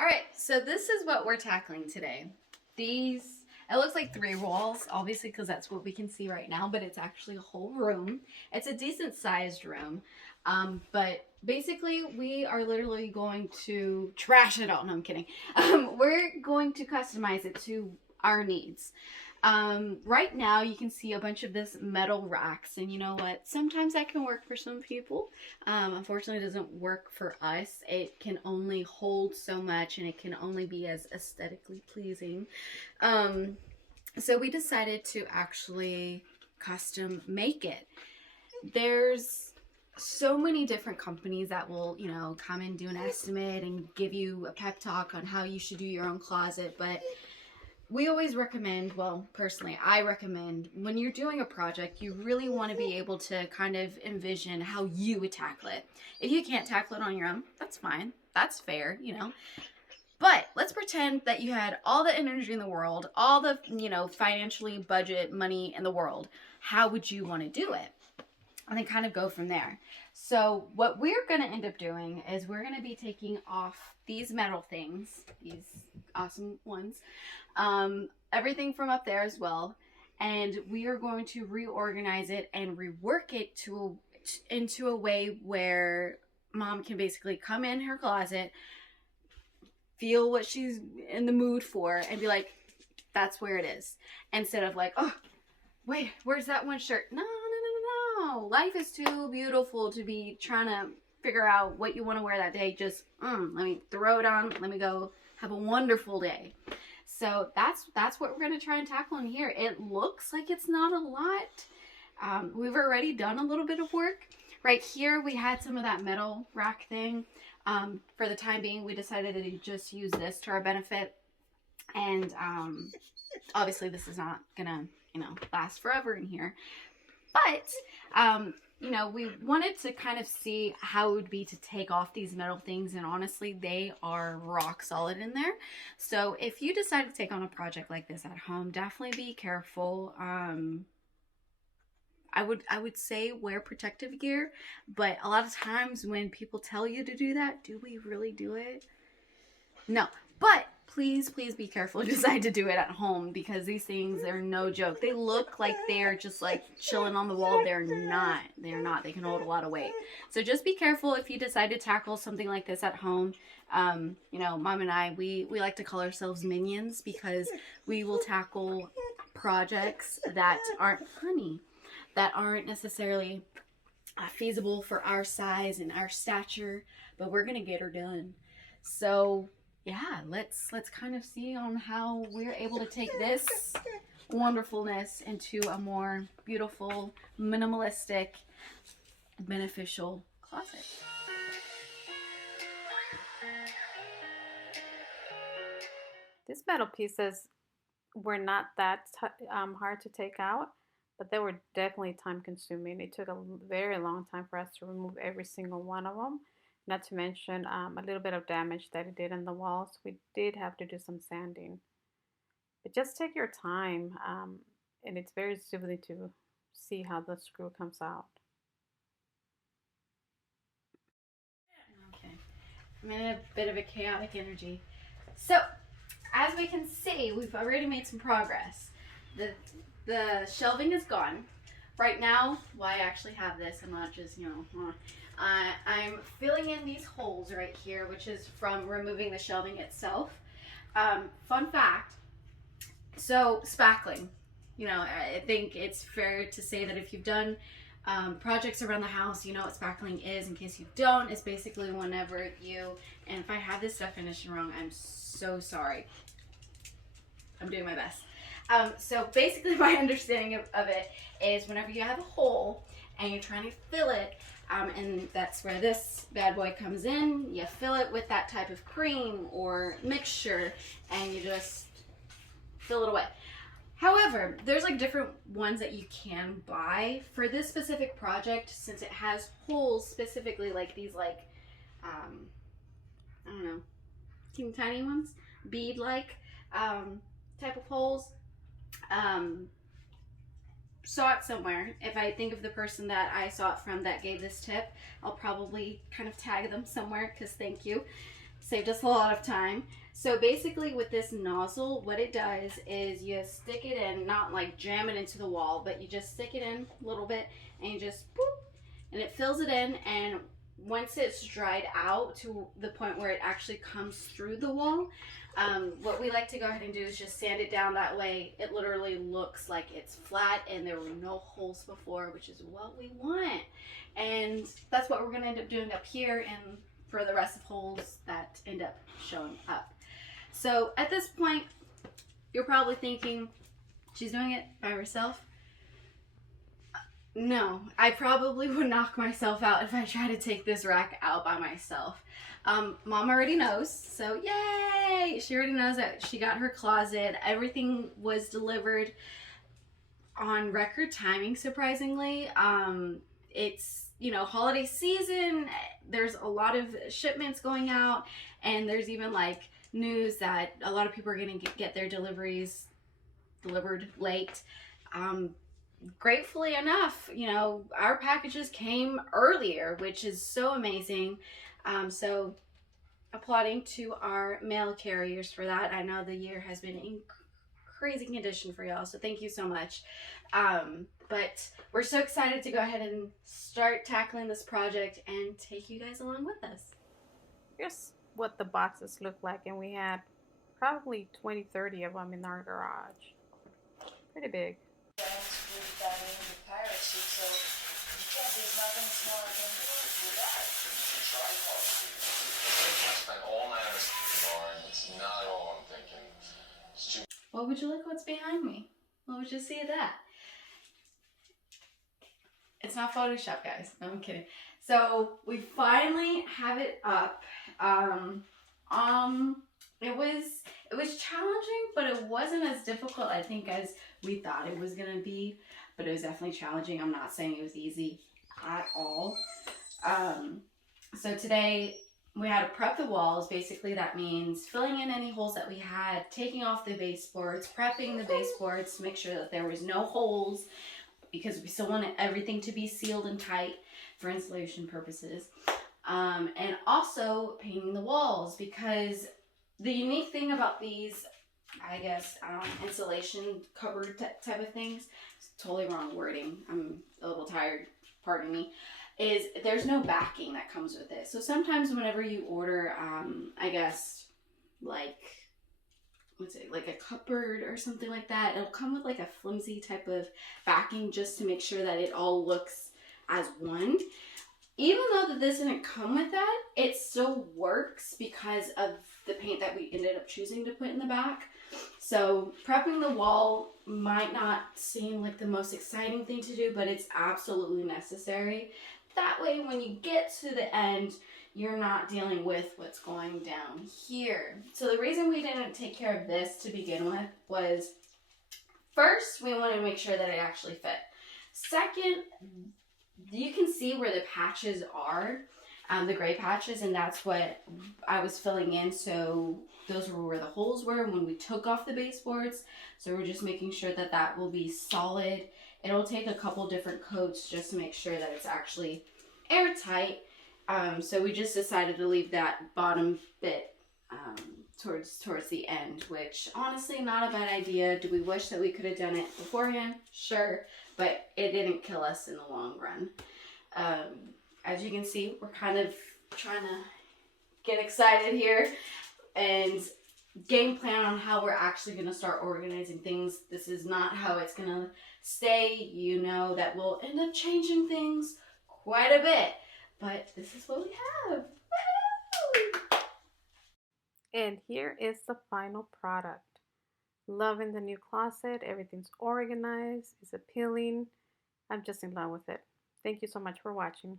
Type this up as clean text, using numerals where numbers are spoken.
All right, so this is what we're tackling today. It looks like 3 walls, obviously, because that's what we can see right now, but it's actually a whole room. It's a decent sized room. But basically, we are literally going to trash it all. No, I'm kidding. We're going to customize it to our needs. Right now you can see a bunch of this metal racks, and you know what? Sometimes that can work for some people. Unfortunately, it doesn't work for us. It can only hold so much, and it can only be as aesthetically pleasing. So we decided to actually custom make it. There's so many different companies that will, come and do an estimate and give you a pep talk on how you should do your own closet, but we always recommend, well, personally, I recommend when you're doing a project, you really want to be able to kind of envision how you would tackle it. If you can't tackle it on your own, that's fine. That's fair, But let's pretend that you had all the energy in the world, all the, financially budget money in the world. How would you want to do it? And then kind of go from there. So what we're going to end up doing is we're going to be taking off these metal things, these awesome ones, everything from up there as well, and we are going to reorganize it and rework it into a way where mom can basically come in her closet, feel what she's in the mood for, and be like, that's where it is, instead of like, oh wait, where's that one shirt? No, life is too beautiful to be trying to figure out what you want to wear that day. Just let me throw it on, let me go have a wonderful day. So that's what we're going to try and tackle in here. It looks like it's not a lot. We've already done a little bit of work. Right here we had some of that metal rack thing. For the time being, we decided to just use this to our benefit. And obviously this is not gonna last forever in here. But we wanted to kind of see how it would be to take off these metal things, and honestly, they are rock solid in there. So if you decide to take on a project like this at home, definitely be careful. I would say wear protective gear, but a lot of times when people tell you to do that, do we really do it? No. But please be careful if you decide to do it at home, because these things are no joke. They look like they're just like chilling on the wall. They're not. They can hold a lot of weight. So just be careful if you decide to tackle something like this at home. Mom and I, we like to call ourselves minions, because we will tackle projects that aren't funny, that aren't necessarily feasible for our size and our stature, but we're gonna get her done. So yeah, let's kind of see on how we're able to take this wonderfulness into a more beautiful, minimalistic, beneficial closet. These metal pieces were not that hard to take out, but they were definitely time consuming. It took a very long time for us to remove every single one of them. Not to mention a little bit of damage that it did in the walls. We did have to do some sanding. But just take your time, and it's very soothing to see how the screw comes out. Okay, I'm in a bit of a chaotic energy. So, as we can see, we've already made some progress. The shelving is gone. Right now, well, I actually have this. I'm not just, I'm filling in these holes right here, which is from removing the shelving itself. Fun fact, so spackling, I think it's fair to say that if you've done projects around the house, you know what spackling is. In case you don't, it's basically whenever and if I have this definition wrong, I'm so sorry. I'm doing my best. So basically my understanding of it is whenever you have a hole and you're trying to fill it, and that's where this bad boy comes in, you fill it with that type of cream or mixture and you just fill it away. However, there's like different ones that you can buy for this specific project, since it has holes specifically, like these I don't know, teeny tiny ones, bead-like type of holes. Saw it somewhere. If I think of the person that I saw it from that gave this tip, I'll probably kind of tag them somewhere, because thank you. Saved us a lot of time. So basically with this nozzle, what it does is you stick it in, not like jam it into the wall, but you just stick it in a little bit and you just boop, and it fills it in, and once it's dried out to the point where it actually comes through the wall, what we like to go ahead and do is just sand it down. That way it literally looks like it's flat and there were no holes before, which is what we want. And that's what we're going to end up doing up here and for the rest of holes that end up showing up. So at this point, you're probably thinking, she's doing it by herself? No, I probably would knock myself out if I tried to take this rack out by myself. Mom already knows, so yay! She already knows that she got her closet. Everything was delivered on record timing, surprisingly. It's, you know, holiday season. There's a lot of shipments going out, and there's even like news that a lot of people are going to get their deliveries delivered late. Gratefully enough, you know, our packages came earlier, which is so amazing. So applauding to our mail carriers for that. I know the year has been in crazy condition for y'all, so thank you so much. But we're so excited to go ahead and start tackling this project and take you guys along with us. Here's what the boxes look like, and we had probably 20-30 of them in our garage. Pretty big. With that in the parachute, so there's nothing smaller than yours with that. I spent all night on this barn. It's not at all I'm thinking. It's too. Well, would you look what's behind me? What would you see of that? It's not Photoshop, guys. No, I'm kidding. So we finally have it up. It was challenging, but it wasn't as difficult, I think, as we thought it was gonna be. But it was definitely challenging. I'm not saying it was easy at all. So today we had to prep the walls. Basically, that means filling in any holes that we had, taking off the baseboards, prepping the baseboards to make sure that there was no holes, because we still wanted everything to be sealed and tight for insulation purposes. And also painting the walls, because the unique thing about these, I guess, insulation cupboard type of things, it's totally wrong wording, I'm a little tired, pardon me, is there's no backing that comes with it. So sometimes whenever you order, I guess, like, what's it, like a cupboard or something like that, it'll come with like a flimsy type of backing just to make sure that it all looks as one. Even though this didn't come with that, it still works because of the paint that we ended up choosing to put in the back. So prepping the wall might not seem like the most exciting thing to do, but it's absolutely necessary. That way when you get to the end, you're not dealing with what's going down here. So the reason we didn't take care of this to begin with was, first, we wanted to make sure that it actually fit. Second, you can see where the patches are, the gray patches, and that's what I was filling in. So those were where the holes were when we took off the baseboards. So we're just making sure that that will be solid. It'll take a couple different coats just to make sure that it's actually airtight. So we just decided to leave that bottom bit towards the end, which honestly not a bad idea. Do we wish that we could have done it beforehand? Sure, but it didn't kill us in the long run. As you can see, we're kind of trying to get excited here and game plan on how we're actually going to start organizing things. This is not how it's going to stay. You know that we'll end up changing things quite a bit, but this is what we have. Woo-hoo! And here is the final product. Loving the new closet. Everything's organized. It's appealing. I'm just in love with it. Thank you so much for watching.